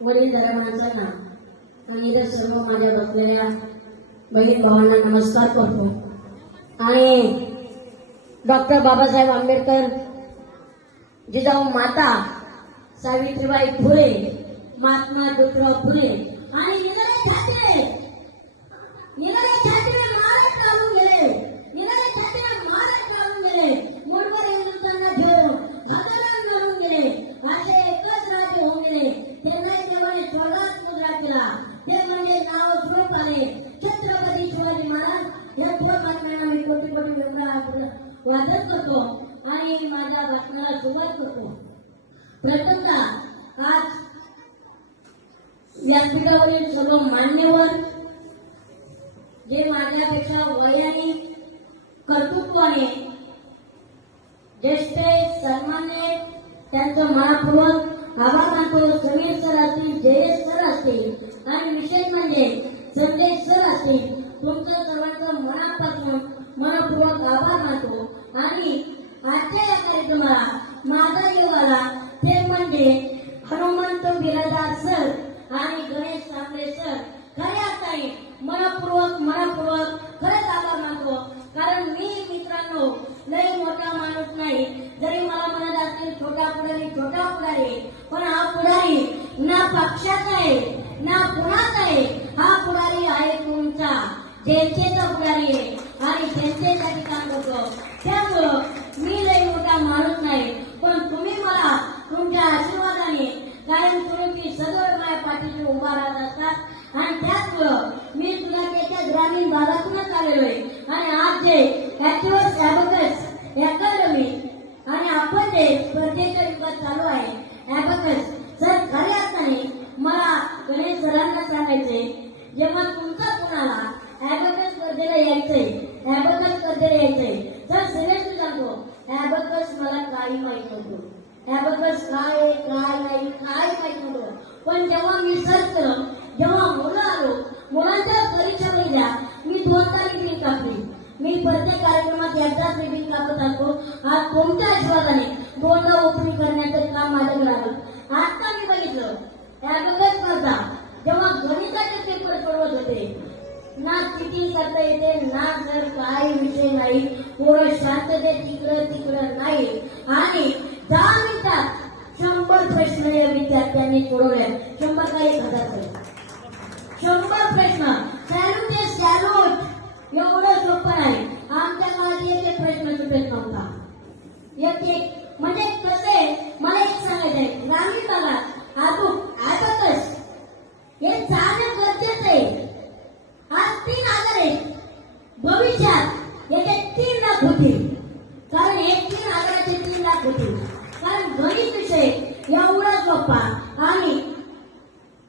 वडीलधाऱ्या माणसांना आणि इतर सर्व माझ्या बसलेल्या बहीण भावांना नमस्कार करतो. आणि डॉक्टर बाबासाहेब आंबेडकर जिजाऊ माता सावित्रीबाई फुले महात्मा ज्योतिराव फुले आणि आणि सुरुवात करतो प्रथमता आज व्यासपीठावरील सर्व मान्यवर जे माझ्यापेक्षा वयाने कर्तृत्वाने ज्येष्ठ सन्मान्य त्यांचं मनापूर्वक आभार मानतो. समीर सर असतील जयेश सर असतील आणि विशेष म्हणजे संजय सर असतील तुमचं सर्वांचं मनापासून मनपूर्वक आभार मानतो आणि आजच्या या कार्यक्रमाला माझा योग आला ते म्हणजे हनुमंत बिरादार सर आणि गणेश तांबे सर खऱ्या अर्थाने मनपूर्वक मनपूर्वक खरंच आभार मानतो कारण मी मित्रांनो लय मोठा माणूस नाही जरी मला म्हणत असतील छोटा पुढारी छोटा पुढारी पण हा पुढारी ना पक्षाचा आहे ना कुणाचा आहे हा पुढारी आहे तुमचा जनतेचा पुढारी आहे आणि जनतेसाठी काम करतो त्यामुळं मी लय मोठा माणूस नाही पण तुम्ही मला तुमच्या आशीर्वादाने कायम स्वरूपी सदळ माझ्या पाठीशी उभा राहत असतात आणि त्याचमुळं मी तुला त्याच्या ग्रामीण भागातूनच आलेलो आहे आणि आज जे ऍक्टिव्हर्स ॲबकस अकॅडमी आणि आपण जे स्पर्धेच्या युगात चालू आहे ॲबकस सर खऱ्या अर्थाने मला गणेश सरांना सांगायचे जेव्हा तुमचा कोणाला ॲबकस स्पर्धेला यायचंय ॲबकस स्पर्धेला यायचंय सर सिरियसली सांगतो ॲबकस मला काही माहीत नव्हतं ॲबकस काय आहे, काय नाही काय माहीत नव्हतं पण जेव्हा मी सर्च केलं जेव्हा मुलं आलो मुलांच्या परीक्षा लिहिल्या मी दोनदा रिबिन कापली मी प्रत्येक कार्यक्रमात एकदाच रिबिन कापत हा कोणत्या तुमच्या आशीर्वादाने दोनदा ओपनिंग करण्याचं काम माझ्याकडे लागलं आता मी बघितलं. ॲबकस स्पर्धा जेव्हा गणिताचे पेपर सोडवत होते ना किती करता येते ना जर काय विषय नाही पोरं शांतते तिकडं तिकडं नाही. आणि दहा मिनिटात शंभर प्रश्न या विद्यार्थ्यांनी सोडवले. शंभर काही एक हजार शंभर प्रश्न. सॅल्यूट ते सॅल्यूट एवढं सोपं नाही. आमच्या काळात प्रश्न सुटत नव्हता. एक एक म्हणजे कसे मला एक सांगायचं आहे. ग्रामीण भागात अजून ॲबकस हे जाणं गरजेचं आहे. आज तीन आजार आहेत. भविष्यात याचे तीन लाख होतील कारण हे तीन हजाराचे तीन लाख होतील कारण गणित विषय एवढा सोपा आणि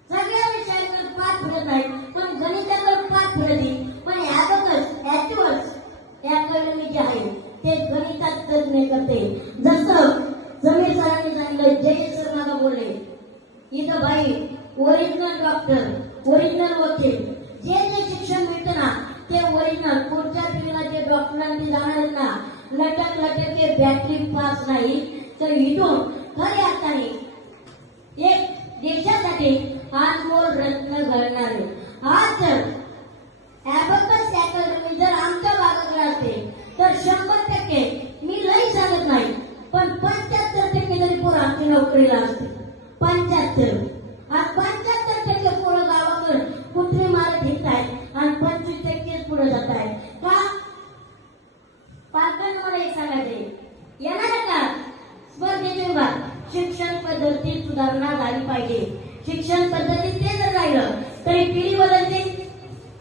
सगळ्या विषयांवर पाठ फिरत आहे पण गणितावर पाठ फिरली पण ॲबकस ॲक्टिव्हर्स अकॅडमी जे आहे ते गणितात तज्ञ करते जसं जमीर सरांनी सांगितलं जय सर मला बोलले नाही ओरिजिनल डॉक्टर ओरिजिनल वकील. जे जे शिक्षण मिळतं ना ते ओरिजिनल पुढच्या पिढीला जे डॉक्टरांनी जाणार ना लटक लटक हे बॅटरी पास नाही. तर इथून खरे अर्थाने एक देशासाठी आज मोर रत्न घडणारे आज जर ॲबकस अकॅडमी जर आमच्या भागाकडे असते तर शंभर टक्के मी लई सांगत नाही पण पंच्याहत्तर टक्के जरी पोरं आमची नोकरीला असते पंच्याहत्तर आज पंच्याहत्तर टक्के पोरं गावाकडे कुठली माल घेत आहेत आणि पंचवीस टक्के पुढे जात आहेत का पालकांना मला एक सांगायचे येणाऱ्या काळात स्पर्धेच्या युगात शिक्षण पद्धतीत सुधारणा झाली पाहिजे. शिक्षण पद्धतीत ते जर राहिलं तरी पिढी बदलते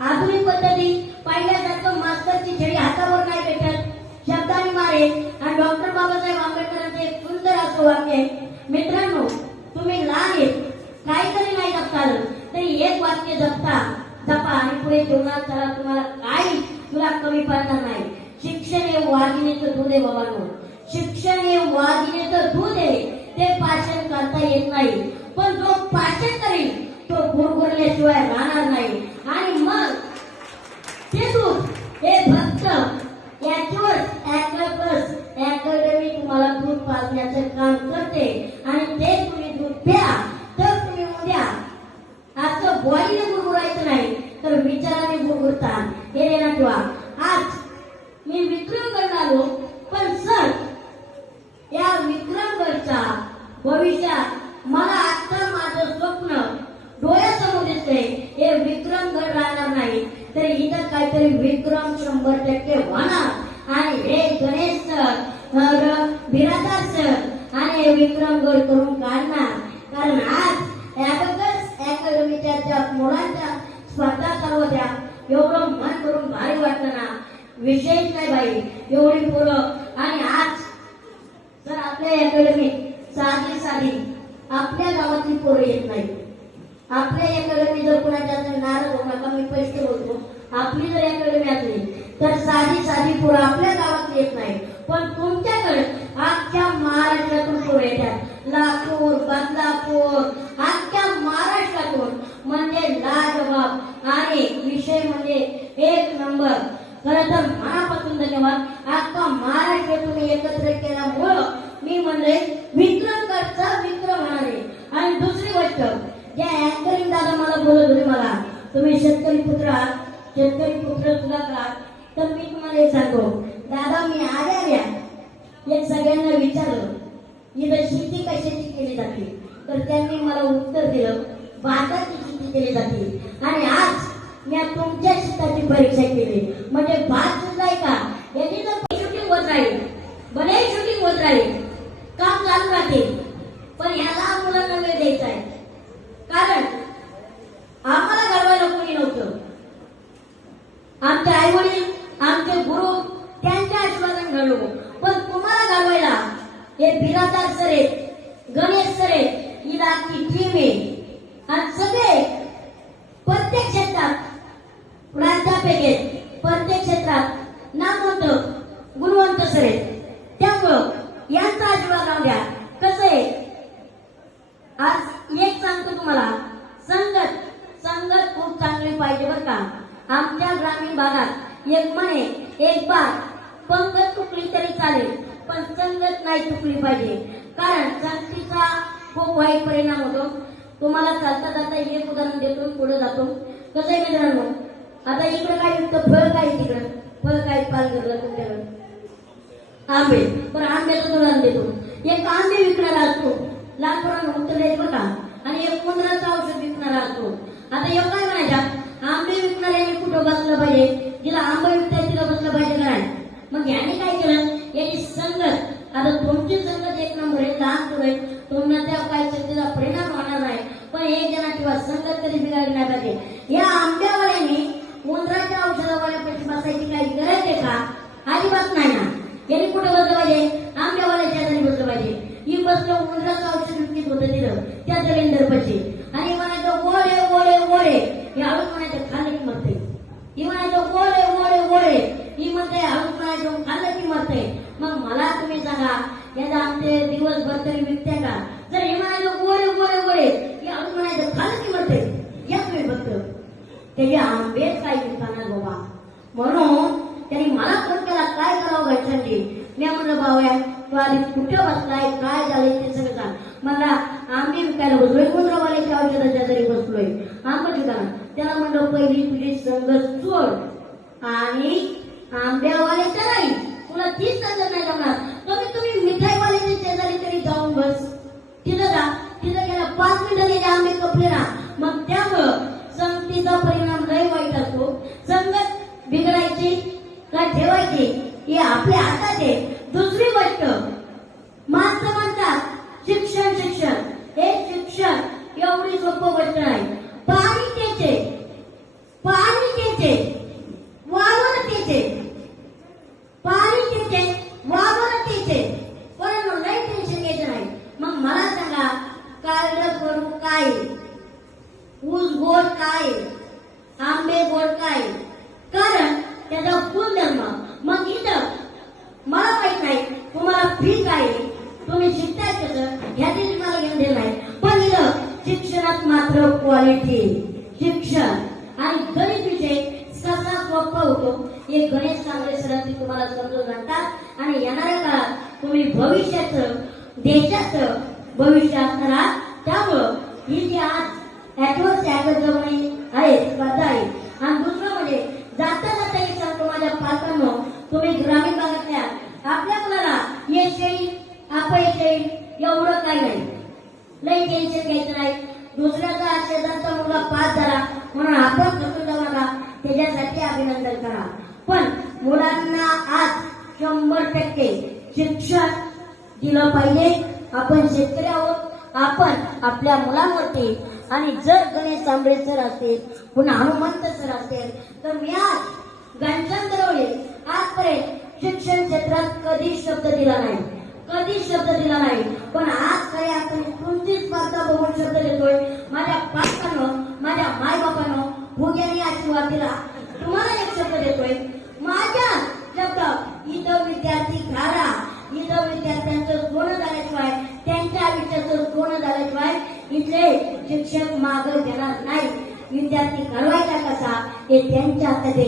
आधुनिक पद्धती पाहिल्यासारखं मास्टरची छडी हातावर नाही भेटत शब्दाने मारे. आणि डॉक्टर बाबासाहेब आंबेडकरांचे एक सुंदर असं वाक्य आहे. मित्रांनो तुम्ही लहान आहेत. काहीतरी नाही जपताल. तरी एक वाक्य जपता जपा आणि पुढे जीवनात चला. तुम्हाला काही तुला कमी पडणार नाही. शिक्षण हे वाघिणीचं दूध आहे बाबांनो. शिक्षण हे वाघिणीचं दूध आहे. ते पाचन करता येत नाही. पण जो पाचन करेल तो गुरगुरल्याशिवाय राहणार नाही. आणि मग ते दूध हे फक्त तुम्हाला दूध काम करते. आणि ते तुम्ही दूध प्या. तर तुम्ही उद्या आजचं बॉडीने गुरगुरायचं नाही तर विचाराने गुरगुरतात हे ना ठेवा आज मी विक्रम करणार हो, पण सर या विक्रम भविष्यात मला आता माझं स्वप्न डोळ्यासमोर दिसते हे विक्रम घड राहणार नाही. तर इथं काहीतरी विक्रम शंभर टक्के होणार. आणि हे गणेश सर बिरादार सर आणि हे विक्रम गड करून काढणार. कारण आज ॲबॅकस अकॅडमीच्या ज्या मुलांच्या स्पर्धा चालू होत्या. एवढं मन करून भारी वाटलं ना. विशेष नाही बाई. एवढी पोरं. आणि आज तर आपल्या अकॅडमीत साधी साधी आपल्या गावातली पोरं येत नाही आपल्या अकॅडमी जर कुणाच्या नाराज होऊ नका मी पैसे बोलतो. आपली जर अकॅडमी असली तर साधी साधी पोरं आपल्या गावात येत नाही पण तुमच्याकडे अख्ख्या महाराष्ट्रातून पोरं येतात लातूर बदलापूर अख्ख्या महाराष्ट्रातून म्हणजे लाजवाब आणि विषय म्हणजे एक नंबर खरं तर मनापासून धन्यवाद अख्खा महाराष्ट्रातून एकत्र केल्यामुळं मी म्हणले विक्रमगडचा विक्रम म्हणाले आणि दुसरी गोष्ट ज्या अँकरिंग दादा मला बोलत होते मला तुम्ही शेतकरी पुत्र आहात, शेतकरी पुत्र तुला का तर मी तुम्हाला हे सांगतो. दादा मी आल्या आल्या एक सगळ्यांना विचारलं. इथं शेती कशाची केली जाते? तर त्यांनी मला उत्तर दिलं भाताची शेती केली जाते. आणि आज मी तुमच्या शेताची परीक्षा केली. म्हणजे भात सुद्धा आहे का याची जर शूटिंग होत राहील भले शूटिंग होत राहील काम चालू राहते पण ह्याला मुलांना वेळ द्यायचा आहे कारण आम्हाला घडवायला कोणी नव्हतं आमचे आई वडील आमचे गुरु त्यांच्या आशीर्वादाने घडलो पण तुम्हाला घडवायला हे बिरादार सर आहेत गणेश सर आहेत ही आखी टीम आहे. आणि सगळे प्रत्येक क्षेत्रात प्राध्यापक आहेत प्रत्येक क्षेत्रात नामवंत गुणवंत सर आहेत. त्यामुळं यांचा आशीर्वाद राहू द्या. कसं आहे? आज एक सांगतो तुम्हाला संगत संगत खूप चांगली पाहिजे बरं का. आमच्या ग्रामीण भागात एक म्हणे एक बार पंगत तुकली तरी चालेल. पण संगत नाही चुकली पाहिजे. कारण संगतीचा खूप वाईट परिणाम होतो. तुम्हाला चालता जाता एक उदाहरण देतो पुढे जातो. कसं आहे मित्रांनो? आता इकडे काय विकतं फळ काय तिकडं? फळ काय पालघरला तुमच्याकडे? आंबे. पण आंब्याचं उदाहरण देतो. एक आंबे विकणारा असतो. लाखोरानं उत्तर द्यायचं बघा. आणि एक पंधराचं औषध विकणारा असतो. आता एक काय म्हणायच्या आंबे विकणाऱ्याने कुठं बसलं पाहिजे? जिला आंबे विकता तिला बसलं पाहिजे का नाही? मग याने काय केलं? याची संगत आता तुमची संगत एक नंबर आहे लहान पुढे तुम्हाला त्या काय शक्तीचा परिणाम होणार नाही पण एक जना किंवा संगत कधी बिघडली नाही पाहिजे या आंब्यावाल्याने उंदराच्या औषधावाल्यापाशी बसायची काही गरज आहे का अजिबात नाही ना यांनी कुठे बसलं पाहिजे आंब्यावाल्याच्या शेजारी बसलं पाहिजे ही बसलं उंदराचं औषध विकत होतं तिथं त्या सिलेंडर पाशी आणि म्हणायचं गोळे गोळे गोळे हे हळूच म्हणायचं खाल्लं की मरते ही म्हणायचं गोळे गोळे गोळे ही म्हणते हळूच म्हणायचं खाल्लं की मरते मग मला तुम्ही सांगा याचा आमचे दिवसभर तरी विकते का? जर हे म्हणायचं गोळे गोळे गोळे हे अजून म्हणायचं खाल्लं की म्हणते या वेळ फक्त. त्याचे आंबेच काय विकताना बाबा? म्हणून त्यांनी मला फोन केला काय करावं घरच्यांनी? मी म्हणलं भाऊया तू आधी कुठे बसलाय? काय झालंय ते सगळं सांग. मला आंबे विकायला बसलोय गुंद्रावाल्याच्या औषधाच्या तरी बसलोय. आंबा ठिकाण त्याला म्हणलं पहिली तुझी संगत सोड. आणि आंब्यावाल्याच्या नाही तुला तीच संगत नाही जमणार. तुम्ही तुम्ही पाच मिनिटं गेले आंबे कपडे राहा मग त्यामुळं संगतीचा परिणाम लय वाईट असतो संगत बिघडायची का ठेवायची हे आपल्या हातात आहे दुसरी गोष्ट माणसं म्हणतात शिक्षण शिक्षण हे शिक्षण एवढी सोपं गोष्ट नाही पाणी त्याचे पाणी त्याचे वावर त्याचे पाणी त्याचे वावर त्याचे पण लय टेन्शन घ्यायचं नाही मग मला सांगा कार्ड करू काय ऊस गोड काय आंबे गोड काय कारण त्याचा गुणधर्म मग इथं मला माहीत नाही तुम्हाला फी काय आहे, तुम्ही शिकताय कसं तुम्हाला घेऊन देत नाही. पण शिक्षणात मात्र क्वालिटी शिक्षण. आणि गणित विषय कसा सोपा होतो हे गणेश कांबळे सरांनी तुम्हाला समजून सांगतात. आणि येणाऱ्या काळात तुम्ही भविष्याचं देशाचं भविष्य असणार आहात. त्यामुळं ही जी आज ऍटवर्स आहे स्पर्धा आहे आणि दुसरं म्हणजे जाता जाता एक सांगतो माझ्या पालकांनो तुम्ही ग्रामीण भागातल्या आपल्या मुलाला यश येईल अपयश येईल एवढं काही नाही लई टेन्शन घ्यायचं नाही दुसऱ्याचा शेजारचा मुलगा पास झाला म्हणून आपण खचून जाऊ नका त्याच्यासाठी अभिनंदन करा पण मुलांना आज शंभर टक्के शिक्षण दिलं पाहिजे. आपण शेतकरी आहोत. आपण आपल्या मुलांवरती. आणि जर गणेश तांबडे सर असतील पुन्हा हनुमंत सर असेल तर मी आज घनश्याम दरवळे आजपर्यंत शिक्षण क्षेत्रात कधी शब्द दिला नाही. कधी शब्द दिला नाही. पण आज काही आपण कोणतीच स्पर्धा बघून शब्द देतोय? माझ्या पालकांनो माझ्या मायबापांनो भोग्याने आशीर्वाद दिला. तुम्हाला एक शब्द देतोय. विद्यार्थी घडवायचा कसा हे त्यांच्या हातात